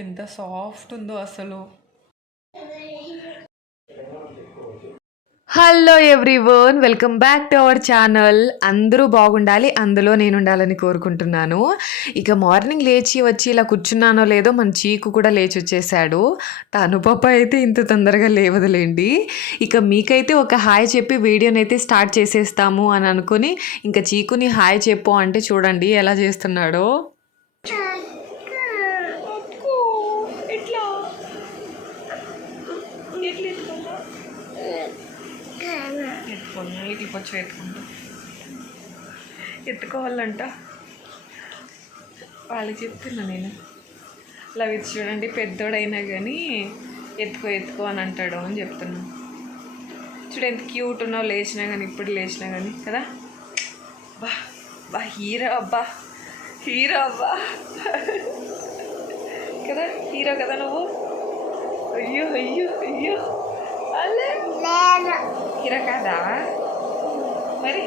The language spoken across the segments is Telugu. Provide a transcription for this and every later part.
ఎంత సాఫ్ట్ ఉందో అసలు. Hello everyone, welcome back to our channel. అందరూ బాగుండాలి, అందులో నేను ఉండాలని కోరుకుంటున్నాను. ఇక మార్నింగ్ లేచి వచ్చి ఇలా కూర్చున్నానో లేదో మన చీకు కూడా లేచి వచ్చేసాడు. తను పాప అయితే ఇంత తొందరగా లేవదులేండి. ఇక మీకైతే ఒక హాయ్ చెప్పి వీడియోనైతే స్టార్ట్ చేసేస్తాము అని అనుకుని ఇంకా చీకుని హాయ్ చెప్పు అంటే చూడండి ఎలా చేస్తున్నాడో. ఇట్లా కొంచెం ఎత్తుకోవాలంట. వాళ్ళకి చెప్తున్నా నేను. లవిత్ చూడండి, పెద్దోడైనా కానీ ఎత్తుకో అని అంటాడు అని చెప్తున్నా. చూడు ఎంత క్యూట్ ఉన్నావు, లేచినా కానీ ఇప్పుడు లేచినా కానీ కదా. బా బా హీరో అబ్బా, హీరో అబ్బా కదా, హీరో కదా నువ్వు. అయ్యో అయ్యో అయ్యో అలే హీరో కాదా మరి?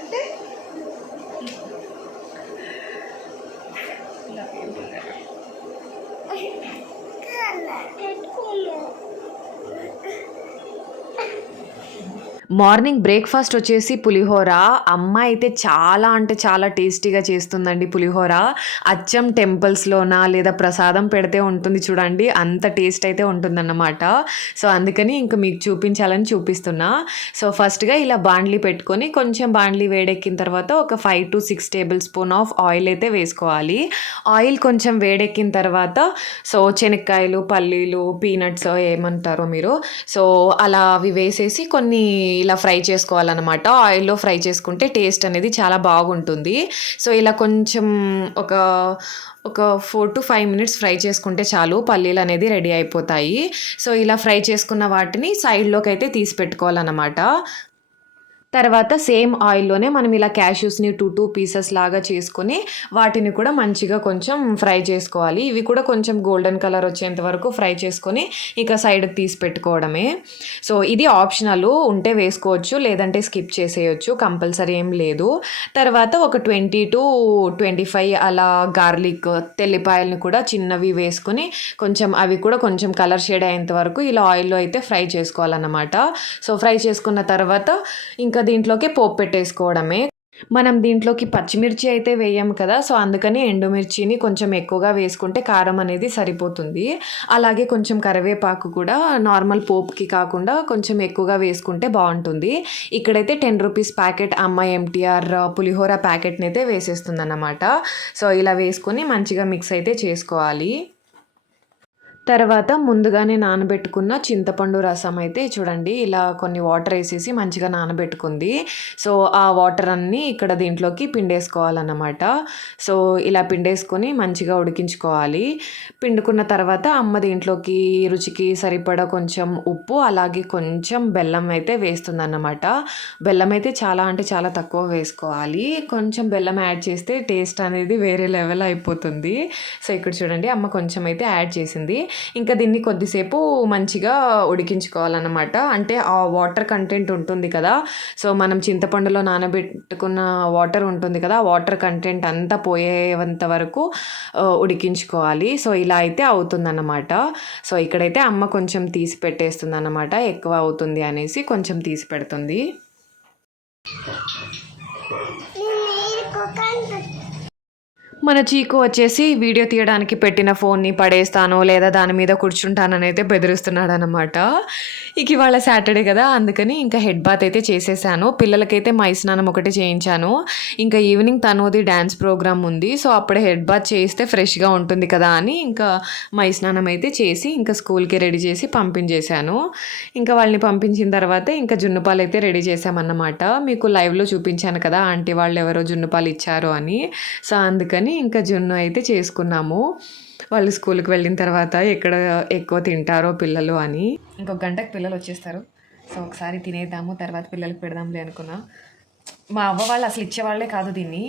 అంటే మార్నింగ్ బ్రేక్ఫాస్ట్ వచ్చేసి పులిహోర. అమ్మ అయితే చాలా అంటే చాలా టేస్టీగా చేస్తుందండి పులిహోర. అచ్చం టెంపుల్స్లోనా లేదా ప్రసాదం పెడితే ఉంటుంది చూడండి, అంత టేస్ట్ అయితే ఉంటుందన్నమాట. సో అందుకని ఇంక మీకు చూపించాలని చూపిస్తున్నా. సో ఫస్ట్గా ఇలా బాండ్లీ పెట్టుకొని కొంచెం బాండ్లీ వేడెక్కిన తర్వాత ఒక 5 to 6 table spoon of oil అయితే వేసుకోవాలి. ఆయిల్ కొంచెం వేడెక్కిన తర్వాత సో శనక్కాయలు, పల్లీలు, పీనట్స్ ఏమంటారో మీరు, సో అలా అవి వేసేసి కొన్ని ఇలా ఫ్రై చేసుకోవాలన్నమాట. ఆయిల్లో ఫ్రై చేసుకుంటే టేస్ట్ అనేది చాలా బాగుంటుంది. సో ఇలా కొంచెం ఒక 4 to 5 మినిట్స్ ఫ్రై చేసుకుంటే చాలు, పల్లీలు అనేది రెడీ అయిపోతాయి. సో ఇలా ఫ్రై చేసుకున్న వాటిని సైడ్లోకి అయితే తీసి పెట్టుకోవాలన్నమాట. తర్వాత సేమ్ ఆయిల్లోనే మనం ఇలా క్యాష్యూస్ని 2 పీసెస్ లాగా చేసుకొని వాటిని కూడా మంచిగా కొంచెం ఫ్రై చేసుకోవాలి. ఇవి కూడా కొంచెం గోల్డెన్ కలర్ వచ్చేంత వరకు ఫ్రై చేసుకొని ఇక సైడ్కి తీసి పెట్టుకోవడమే. సో ఇది ఆప్షనల్, ఉంటే వేసుకోవచ్చు లేదంటే స్కిప్ చేసేయచ్చు, కంపల్సరీ ఏం లేదు. తర్వాత ఒక 20 to 25 అలా గార్లిక్ తెల్లిపాయలను కూడా చిన్నవి వేసుకొని కొంచెం అవి కూడా కొంచెం కలర్ షేడ్ అయ్యేంత వరకు ఇలా ఆయిల్లో అయితే ఫ్రై చేసుకోవాలన్నమాట. సో ఫ్రై చేసుకున్న తర్వాత ఇంకా దీంట్లోకి పోపు పెట్టేసుకోవడమే. మనం దీంట్లోకి పచ్చిమిర్చి అయితే వేయం కదా, సో అందుకని ఎండుమిర్చిని కొంచెం ఎక్కువగా వేసుకుంటే కారం అనేది సరిపోతుంది. అలాగే కొంచెం కరివేపాకు కూడా నార్మల్ పోపుకి కాకుండా కొంచెం ఎక్కువగా వేసుకుంటే బాగుంటుంది. ఇక్కడైతే 10 రూపీస్ ప్యాకెట్ అమ్మ ఎంటీఆర్ పులిహోర ప్యాకెట్ని అయితే వేసేస్తుంది అన్నమాట. సో ఇలా వేసుకొని మంచిగా మిక్స్ అయితే చేసుకోవాలి. తర్వాత ముందుగానే నానబెట్టుకున్న చింతపండు రసం అయితే చూడండి ఇలా కొన్ని వాటర్ వేసేసి మంచిగా నానబెట్టుకుంది. సో ఆ వాటర్ అన్నీ ఇక్కడ దీంట్లోకి పిండేసుకోవాలన్నమాట. సో ఇలా పిండేసుకొని మంచిగా ఉడికించుకోవాలి. పిండుకున్న తర్వాత అమ్మ దీంట్లోకి రుచికి సరిపడా కొంచెం ఉప్పు అలాగే కొంచెం బెల్లం అయితే వేస్తుందన్నమాట. బెల్లం అయితే చాలా అంటే చాలా తక్కువ వేసుకోవాలి. కొంచెం బెల్లం యాడ్ చేస్తే టేస్ట్ అనేది వేరే లెవెల్ అయిపోతుంది. సో ఇక్కడ చూడండి అమ్మ కొంచెం అయితే యాడ్ చేసింది. ఇంకా దీన్ని కొద్దిసేపు మంచిగా ఉడికించుకోవాలన్నమాట. అంటే ఆ వాటర్ కంటెంట్ ఉంటుంది కదా, సో మనం చింతపండులో నానబెట్టుకున్న వాటర్ ఉంటుంది కదా, ఆ వాటర్ కంటెంట్ అంతా పోయేంత వరకు ఉడికించుకోవాలి. సో ఇలా అయితే అవుతుందన్నమాట. సో ఇక్కడైతే అమ్మ కొంచెం తీసి పెట్టేస్తుంది అన్నమాట, ఎక్కువ అవుతుంది అనేసి కొంచెం తీసి పెడుతుంది. మన చీకు వచ్చేసి వీడియో తీయడానికి పెట్టిన ఫోన్ని పడేస్తాను లేదా దాని మీద కూర్చుంటానని అయితే బెదిరిస్తున్నాడు అనమాట. ఇక ఇవాళ సాటర్డే కదా, అందుకని ఇంకా హెడ్ బాత్ అయితే చేసేసాను. పిల్లలకైతే మై స్నానం ఒకటి చేయించాను. ఇంకా ఈవినింగ్ తనోది డ్యాన్స్ ప్రోగ్రామ్ ఉంది, సో అప్పుడే హెడ్ బాత్ చేస్తే ఫ్రెష్గా ఉంటుంది కదా అని ఇంకా మై స్నానం అయితే చేసి ఇంకా స్కూల్కి రెడీ చేసి పంపించేశాను. ఇంకా వాళ్ళని పంపించిన తర్వాత ఇంకా జున్నుపాలు అయితే రెడీ చేసామన్నమాట. మీకు లైవ్లో చూపించాను కదా ఆంటీ వాళ్ళు ఎవరో జున్నుపాలు ఇచ్చారు అని, సో అందుకని ఇంకా జున్ను అయితే చేసుకున్నాము. వాళ్ళు స్కూల్కి వెళ్ళిన తర్వాత ఎక్కడ ఎక్కువ తింటారో పిల్లలు అని. ఇంకొక గంటకు పిల్లలు వచ్చేస్తారు, సో ఒకసారి తినేద్దాము తర్వాత పిల్లలకి పెడదాంలే అనుకున్నా. మా అవ్వ వాళ్ళు అసలు ఇచ్చేవాళ్ళే కాదు దీన్ని,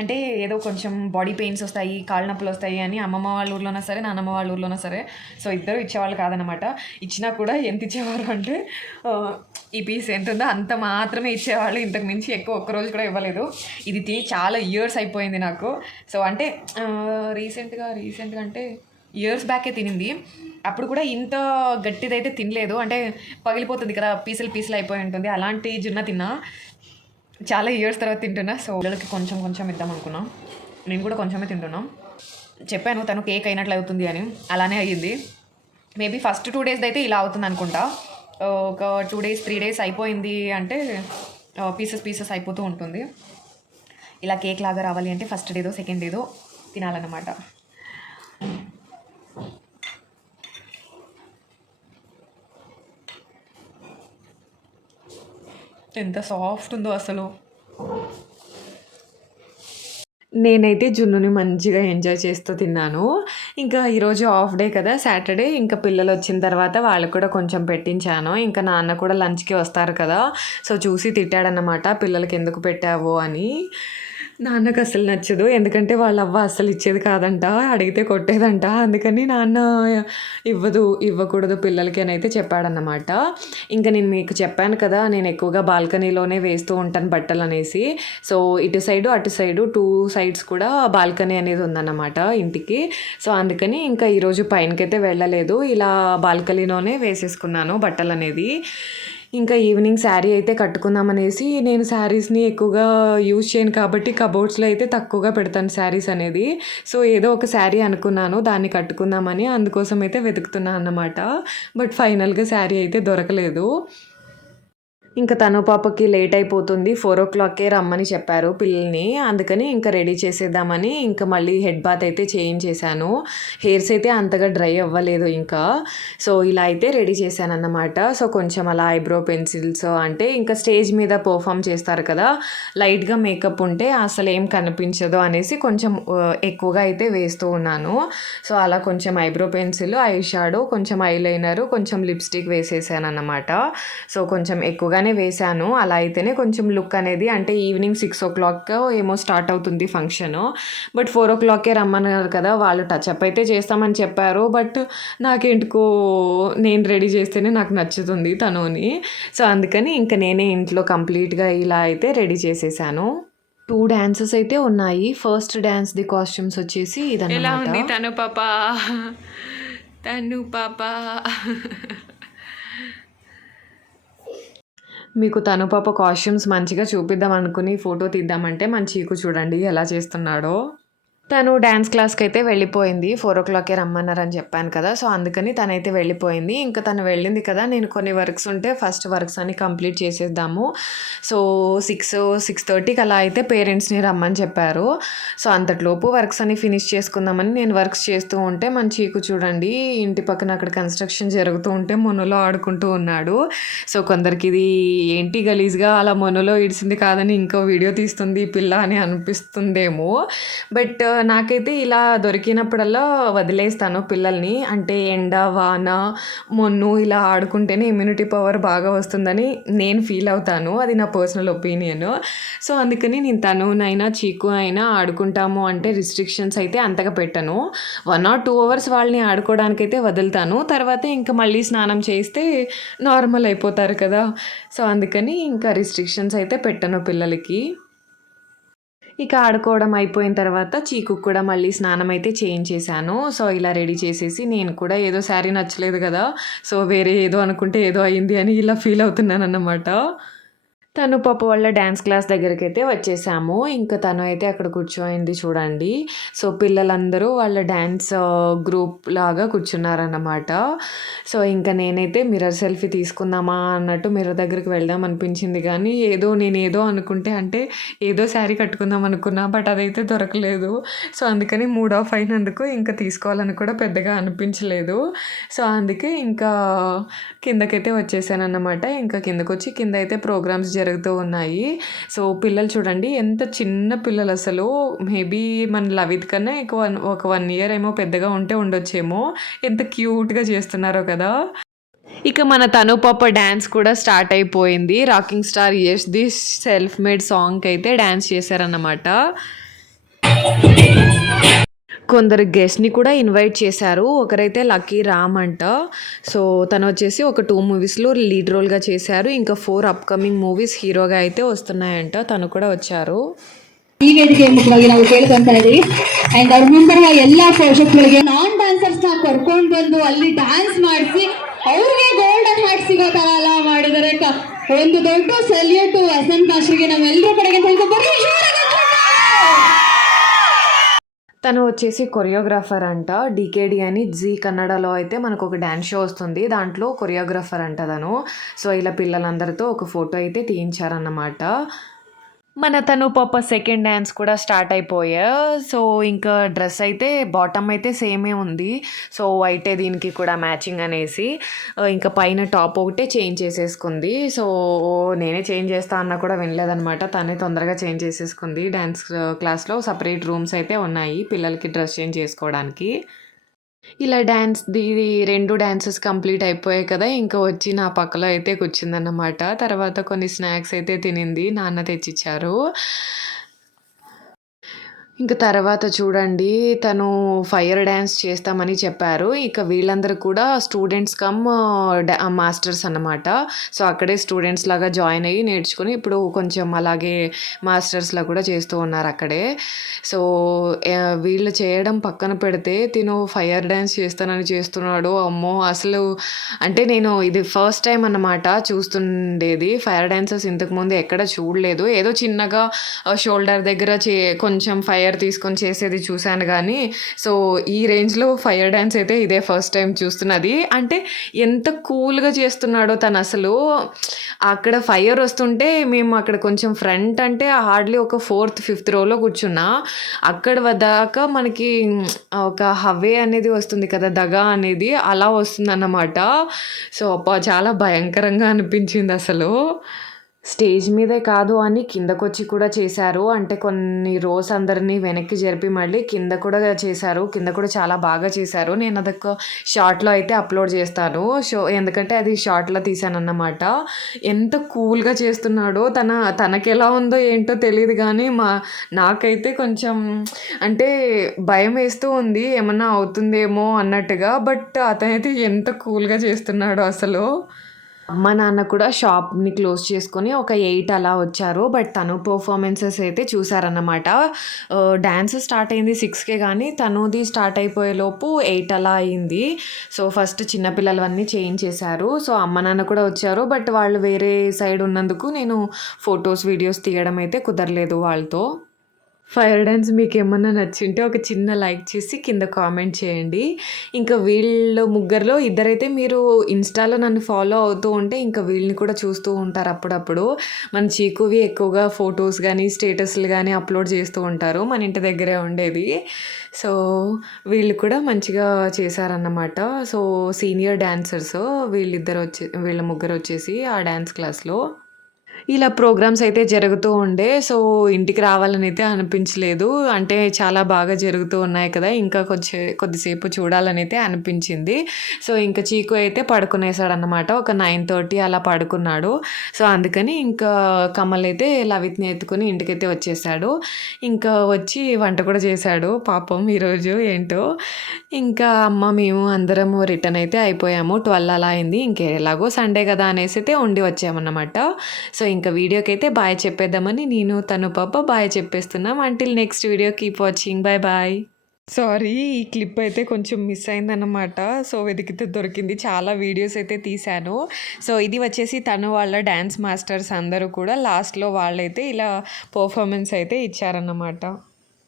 అంటే ఏదో కొంచెం బాడీ పెయిన్స్ వస్తాయి, కాళ్ళ నొప్పులు వస్తాయి అని అమ్మమ్మ వాళ్ళ ఊర్లోనా సరే, నాన్నమ్మ వాళ్ళ ఊర్లోనా సరే, సో ఇద్దరు ఇచ్చేవాళ్ళు కాదనమాట. ఇచ్చినా కూడా ఎంత ఇచ్చేవారు అంటే ఈ పీస్ ఎంత ఉందో అంత మాత్రమే ఇచ్చేవాళ్ళు, ఇంతకు మించి ఎక్కువ ఒక్కరోజు కూడా ఇవ్వలేదు. ఇది తిని చాలా ఇయర్స్ అయిపోయింది నాకు. సో అంటే రీసెంట్గా అంటే ఇయర్స్ బ్యాకే తినింది. అప్పుడు కూడా ఇంత గట్టిదైతే తినలేదు, అంటే పగిలిపోతుంది కదా, పీసులు అయిపోయి ఉంటుంది, అలాంటి జున్న తిన్నా. చాలా ఇయర్స్ తర్వాత తింటున్నా. సో పిల్లలకి కొంచెం ఇద్దాం అనుకున్నాం, నేను కూడా కొంచెమే తింటున్నాం. చెప్పాను తను కేక్ అయినట్లు అవుతుంది అని, అలానే అయ్యింది. మేబీ ఫస్ట్ 2 days అయితే ఇలా అవుతుంది అనుకుంటా. ఒక 2 days 3 days అయిపోయింది అంటే పీసెస్ అయిపోతూ ఉంటుంది. ఇలా కేక్ లాగా రావాలి అంటే ఫస్ట్ డేదో సెకండ్ డేదో తినాలన్నమాట. ఎంత సాఫ్ట్ ఉందో అసలు. నేనైతే జున్నుని మంచిగా ఎంజాయ్ చేస్తూ తిన్నాను. ఇంకా ఈరోజు ఆఫ్ డే కదా, సాటర్డే. ఇంకా పిల్లలు వచ్చిన తర్వాత వాళ్ళకు కూడా కొంచెం పెట్టించాను. ఇంకా నాన్న కూడా లంచ్కి వస్తారు కదా, సో చూసి తిట్టాడన్నమాట, పిల్లలకి ఎందుకు పెట్టావు అని. నాన్నకు అసలు నచ్చదు, ఎందుకంటే వాళ్ళ అవ్వ అస్సలు ఇచ్చేది కాదంట, అడిగితే కొట్టేదంట. అందుకని నాన్న ఇవ్వకూడదు పిల్లలకి అని అయితే చెప్పాడన్నమాట. ఇంకా నేను మీకు చెప్పాను కదా, నేను ఎక్కువగా బాల్కనీలోనే వేస్తూ ఉంటాను బట్టలు అనేసి. సో ఇటు సైడు అటు సైడు 2 sides కూడా బాల్కనీ అనేది ఉందన్నమాట ఇంటికి. సో అందుకని ఇంకా ఈరోజు పైనకైతే వెళ్ళలేదు, ఇలా బాల్కనీలోనే వేసేసుకున్నాను బట్టలు అనేది. ఇంకా ఈవినింగ్ శారీ అయితే కట్టుకుందామనేసి, నేను శారీస్ని ఎక్కువగా యూజ్ చేయను కాబట్టి కబోర్డ్స్లో అయితే తక్కువగా పెడతాను శారీస్ అనేది. సో ఏదో ఒక శారీ అనుకున్నాను, దాన్ని కట్టుకుందామని, అందుకోసం అయితే వెతుకుతున్నాను అన్నమాట. బట్ ఫైనల్గా శారీ అయితే దొరకలేదు. ఇంకా తను పాపకి లేట్ అయిపోతుంది, 4 o'clockకే రమ్మని చెప్పారు పిల్లల్ని. అందుకని ఇంకా రెడీ చేసేద్దామని ఇంకా మళ్ళీ హెడ్ బాత్ అయితే చేయించేశాను. హెయిర్స్ అయితే అంతగా డ్రై అవ్వలేదు ఇంకా. సో ఇలా అయితే రెడీ చేశాను అన్నమాట. సో కొంచెం అలా ఐబ్రో పెన్సిల్స్, అంటే ఇంకా స్టేజ్ మీద పర్ఫామ్ చేస్తారు కదా, లైట్గా మేకప్ ఉంటే అసలు ఏం కనిపించదు అనేసి కొంచెం ఎక్కువగా అయితే వేస్తూ ఉన్నాను. సో అలా కొంచెం ఐబ్రో పెన్సిల్, ఐ షాడో, కొంచెం ఐలైనరు, కొంచెం లిప్స్టిక్ వేసేసాను అన్నమాట. సో కొంచెం ఎక్కువగానే వేశాను. అలా అయితేనే కొంచెం లుక్ అనేది, అంటే ఈవినింగ్ 6 o'clock ఏమో స్టార్ట్ అవుతుంది ఫంక్షను. బట్ 4 o'clockకే రమ్మన్నారు కదా, వాళ్ళు టచ్అప్ అయితే చేస్తామని చెప్పారు. బట్ నాకేంటికో నేను రెడీ చేస్తేనే నాకు నచ్చుతుంది తనుని. సో అందుకని ఇంకా నేనే ఇంట్లో కంప్లీట్గా ఇలా అయితే రెడీ చేసేసాను. 2 డాన్సెస్ అయితే ఉన్నాయి. ఫస్ట్ డాన్స్ది కాస్ట్యూమ్స్ వచ్చేసి ఇదన్నమాట. ఎలా ఉంది తను పాప మీకు తను పాప కాస్ట్యూమ్స్ మంచిగా చూపిద్దాం అనుకుని ఫోటో తీద్దామంటే మన చీకు చూడండి ఎలా చేస్తున్నాడో. తను డ్యాన్స్ క్లాస్కి అయితే వెళ్ళిపోయింది, 4 o'clockకే రమ్మన్నారని చెప్పాను కదా. సో అందుకని తనైతే వెళ్ళిపోయింది. ఇంకా తను వెళ్ళింది కదా, నేను కొన్ని వర్క్స్ ఉంటే ఫస్ట్ వర్క్స్ అని కంప్లీట్ చేసేద్దాము. సో 6:30కి అలా అయితే పేరెంట్స్ని రమ్మని చెప్పారు. సో అంతట్లోపు వర్క్స్ అని ఫినిష్ చేసుకుందామని నేను వర్క్స్ చేస్తూ ఉంటే మన చీకు చూడండి, ఇంటి పక్కన అక్కడ కన్స్ట్రక్షన్ జరుగుతూ ఉంటే మొనలో ఆడుకుంటూ ఉన్నాడు. సో కొందరికి ఇది ఏంటి గలీజ్గా అలా మొనలో ఇడిసింది కాదని ఇంకో వీడియో తీస్తుంది ఈ పిల్ల అని అనిపిస్తుందేమో. బట్ నాకైతే ఇలా దొరికినప్పుడల్లా వదిలేస్తాను పిల్లల్ని, అంటే ఎండ వాన మొన్ను ఇలా ఆడుకుంటేనే ఇమ్యూనిటీ పవర్ బాగా వస్తుందని నేను ఫీల్ అవుతాను, అది నా పర్సనల్ ఒపీనియన్. సో అందుకని నేను తనునైనా చీకు అయినా ఆడుకుంటాము అంటే రిస్ట్రిక్షన్స్ అయితే అంతగా పెట్టను. 1 or 2 hours వాళ్ళని ఆడుకోవడానికైతే వదులుతాను, తర్వాత ఇంకా మళ్ళీ స్నానం చేస్తే నార్మల్ అయిపోతారు కదా. సో అందుకని ఇంకా రిస్ట్రిక్షన్స్ అయితే పెట్టను పిల్లలకి. ఇక ఆడుకోవడం అయిపోయిన తర్వాత చీకు కూడా మళ్ళీ స్నానం అయితే చేయించేశాను. సో ఇలా రెడీ చేసేసి, నేను కూడా ఏదో శారీ నచ్చలేదు కదా, సో వేరే ఏదో అనుకుంటే ఏదో అయింది అని ఇలా ఫీల్ అవుతున్నాను అన్నమాట. తను పాప వాళ్ళ డ్యాన్స్ క్లాస్ దగ్గరికి అయితే వచ్చేసాము. ఇంకా తను అయితే అక్కడ కూర్చోయింది చూడండి. సో పిల్లలందరూ వాళ్ళ డ్యాన్స్ గ్రూప్ లాగా కూర్చున్నారన్నమాట. సో ఇంకా నేనైతే మిర్రర్ సెల్ఫీ తీసుకుందామా అన్నట్టు మిర్రర్ దగ్గరికి వెళ్దాం అనిపించింది, కానీ నేను ఏదో అనుకుంటే, అంటే ఏదో శారీ కట్టుకుందాం అనుకున్నా, బట్ అదైతే దొరకలేదు. సో అందుకని మూడ్ ఆఫ్ అయినందుకు ఇంకా తీసుకోవాలని కూడా పెద్దగా అనిపించలేదు. సో అందుకే ఇంకా కిందకైతే వచ్చేసాను అన్నమాట. ఇంకా కిందకు వచ్చి కింద అయితే ప్రోగ్రామ్స్ జరుగుతూ ఉన్నాయి. సో పిల్లలు చూడండి ఎంత చిన్న పిల్లలు అసలు, మేబీ మన లవిత్ కన్నా ఎక్కువ, ఒక 1 year ఏమో పెద్దగా ఉంటే ఉండొచ్చేమో, ఎంత క్యూట్గా చేస్తున్నారో కదా. ఇక మన తను పాప డ్యాన్స్ కూడా స్టార్ట్ అయిపోయింది. Rocking star Yash the self made సాంగ్కి అయితే డ్యాన్స్ చేశారన్నమాట. కొందరు గెస్ట్‌ని కూడా ఇన్వైట్ చేశారు. ఒకరైతే లక్కీ రామ్ అంట. సో, తనొచ్చేసి ఒక 2 మూవీస్‌లో లీడ్ రోల్‌గా చేశారు. ఇంకా 4 అప్‌కమింగ్ మూవీస్ హీరోగా అయితే వస్తున్నాయంట. తను కూడా వచ్చారు. ಈ ವೇದಿಕೆಯ ಮುಖವಾಗಿ ನಾವು ಕೇಳ್ಕೊಂತಾ ಇದೀವಿ. ಅಂಡ್ ಅವ್ರ ಮುಂಬರುವ ಎಲ್ಲಾ ಪ್ರಾಜೆಕ್ಟ್ಗಳಿಗೆ ನಾನ್ ಡ್ಯಾನ್ಸರ್ಸ್ ನ ಕರ್ಕೊಂಡು ಬಂದು ಅಲ್ಲಿ ಡ್ಯಾನ್ಸ್ ಮಾಡಿಸಿ ಅವ್ರಿಗೆ ಗೋಲ್ಡನ್ ಹಾರ್ಟ್ ಸಿಗೋ ತರ ಎಲ್ಲ ಮಾಡಿದರೆ ಒಂದು ದೊಡ್ಡ ಸೆಲ್ಯೂಟ್ ವಸಂತ್ ಮಾಸ್ಟರ್ಗೆ ನಾವೆಲ್ಲರ ಕಡೆಗೆ ಬರ್ರಿ. తను వచ్చేసి కొరియోగ్రాఫర్ అంట. డీకేడీ అని జీ కన్నడలో అయితే మనకు ఒక డాన్స్ షో వస్తుంది. దాంట్లో కొరియోగ్రాఫర్ అంట తను. సో, ఇలా పిల్లలందరితో ఒక ఫోటో అయితే తీయించారన్నమాట. తను పాప సెకండ్ డాన్స్ కూడా స్టార్ట్ అయిపోయా. సో, ఇంకా డ్రెస్ అయితే బాటమ్ అయితే సేమే ఉంది. సో, వైటే దీనికి కూడా మ్యాచింగ్ అనేసి ఇంకా పైన టాప్ ఒకటే చేంజ్ చేసేసుకుంది. సో, నేనే చేంజ్ చేస్తా అన్నా కూడా వినలేదనమాట. తనే తొందరగా చేంజ్ చేసేసుకుంది. డాన్స్ క్లాస్‌లో సెపరేట్ రూమ్స్ అయితే ఉన్నాయి పిల్లలకి డ్రెస్ చేంజ్ చేసుకోవడానికి. ఇలా డాన్స్‌ది 2 డాన్సెస్ కంప్లీట్ అయిపోయాయి కదా! ఇంకా వచ్చి నా పక్కలో అయితే కూర్చుందన్నమాట. తర్వాత కొన్ని స్నాక్స్ అయితే తినింది. నాన్న తెచ్చిచ్చారు. ఇంక తర్వాత చూడండి తను ఫైర్ డాన్స్ చేస్తామని చెప్పారు. ఇక వీళ్ళందరూ కూడా స్టూడెంట్స్ కమ్ మాస్టర్స్ అన్నమాట. సో, అక్కడే స్టూడెంట్స్ లాగా జాయిన్ అయ్యి నేర్చుకొని ఇప్పుడు కొంచెం అలాగే మాస్టర్స్‌లా కూడా చేస్తూ ఉన్నారు అక్కడే. సో, వీళ్ళు చేయడం పక్కన పెడితే తిను ఫైర్ డాన్స్ చేస్తానని చేస్తున్నాడు. అమ్మో! అసలు అంటే నేను ఇది ఫస్ట్ టైమ్ అన్నమాట చూస్తుండేది. ఫైర్ డాన్సెస్ ఇంతకుముందు ఎక్కడ చూడలేదు. ఏదో చిన్నగా షోల్డర్ దగ్గర కొంచెం ఫైర్ తీసుకొని చేసేది చూశాను కానీ సో, ఈ రేంజ్‌లో ఫైర్ డాన్స్ అయితే ఇదే ఫస్ట్ టైం చూస్తున్నది. అంటే ఎంత కూల్‌గా చేస్తున్నాడో తను అసలు. అక్కడ ఫైర్ వస్తుంటే మేము అక్కడ కొంచెం ఫ్రంట్ అంటే హార్డ్‌లీ ఒక 4th, 5th రోలో కూర్చున్నా. అక్కడ దాకా మనకి ఒక హవే అనేది వస్తుంది కదా! దగ అనేది అలా వస్తుందన్నమాట. సో, అబ్బా! చాలా భయంకరంగా అనిపించింది అసలు. స్టేజ్ మీదే కాదు అని కిందకొచ్చి కూడా చేశారు. అంటే కొన్ని రోస్ అందరిని వెనక్కి జరిపి మళ్ళీ కింద కూడా చేశారు. కింద కూడా చాలా బాగా చేశారు. నేను అదొక షార్ట్‌లో అయితే అప్లోడ్ చేస్తాను. ఎందుకంటే అది షార్ట్‌లో తీశానన్నమాట. ఎంత కూల్‌గా చేస్తున్నాడో తనకెలా ఉందో ఏంటో తెలీదు గానీ నాకైతే కొంచెం అంటే భయమేస్తూ ఉంది. ఏమన్నా అవుతుందేమో అన్నట్టుగా. బట్ అతనైతే ఎంత కూల్‌గా చేస్తున్నాడో అసలు. అమ్మ, నాన్న కూడా షాప్‌ని క్లోజ్ చేసుకొని ఒక 8 అలా వచ్చారు. బట్ తను పెర్ఫార్మన్సెస్ అయితే చూసారన్నమాట. డాన్స్ స్టార్ట్ అయింది 6కే కానీ తనుది స్టార్ట్ అయిపోయేలోపు 8 అలా అయింది. సో, ఫస్ట్ చిన్న పిల్లలవన్నీ చేయించేశారు. సో, అమ్మ, నాన్న కూడా వచ్చారు. బట్ వాళ్ళు వేరే సైడ్ ఉన్నందుకు నేను ఫొటోస్, వీడియోస్ తీయడం అయితే కుదరలేదు వాళ్ళతో. ఫైర్ డాన్స్ మీకేమన్నా నచ్చింటే ఒక చిన్న లైక్ చేసి కింద కామెంట్ చేయండి. ఇంకా వీళ్ళు ముగ్గురిలో ఇద్దరైతే మీరు ఇన్‌స్టాలో నన్ను ఫాలో అవుతూ ఉంటే ఇంకా వీళ్ళని కూడా చూస్తూ ఉంటారు అప్పుడప్పుడు. మన చీకువి ఎక్కువగా ఫొటోస్ గానీ, స్టేటస్‌లు గానీ అప్లోడ్ చేస్తూ ఉంటారు. మన ఇంటి దగ్గరే ఉండేది. సో, వీళ్ళు కూడా మంచిగా చేశారన్నమాట. సో, సీనియర్ డాన్సర్స్ వీళ్ళ ముగ్గురొచ్చేసి ఆ డాన్స్ క్లాస్‌లో. ఇలా ప్రోగ్రామ్స్ అయితే జరుగుతూ ఉండే. సో, ఇంటికి రావాలని అయితే అనిపించలేదు. అంటే చాలా బాగా జరుగుతూ ఉన్నాయి కదా! ఇంకా కొద్దిసేపు చూడాలని అయితే అనిపించింది. సో, ఇంకా చీకు అయితే పడుకునేసాడన్నమాట. ఒక 9:30 అలా పడుకున్నాడు. సో, అందుకని ఇంకా కమల్ అయితే లవిత్‌ని ఎత్తుకొని ఇంటికైతే వచ్చేసాడు. ఇంకా వచ్చి వంట కూడా చేశాడు పాపం ఈరోజు ఏంటో. ఇంకా మేము అందరము రిటర్న్ అయితే అయిపోయాము. 12 అలా అయింది. ఎలాగో సండే కదా అనేసి అయితే ఉండి వచ్చామన్నమాట. సో, ఇంకా వీడియోకి అయితే బాయ్ చెప్పేద్దామని నేను తను పాప బాయ్ చెప్పేస్తున్నాం. Until next video keep watching. Bye. Sorry, ఈ క్లిప్ అయితే కొంచెం మిస్ అయిందన్నమాట. సో, వెతికితే దొరికింది. చాలా వీడియోస్ అయితే తీశాను. సో, ఇది వచ్చేసి తను వాళ్ళ డాన్స్ మాస్టర్స్ అందరూ కూడా లాస్ట్‌లో వాళ్ళైతే ఇలా పర్ఫార్మెన్స్ అయితే ఇచ్చారన్నమాట.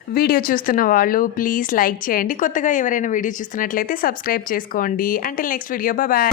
వీడియో చూస్తున్న వాళ్ళు ప్లీజ్ లైక్ చేయండి. కొత్తగా ఎవరైనా వీడియో చూస్తున్నట్లయితే సబ్స్క్రైబ్ చేసుకోండి. Until next video. బాయ్.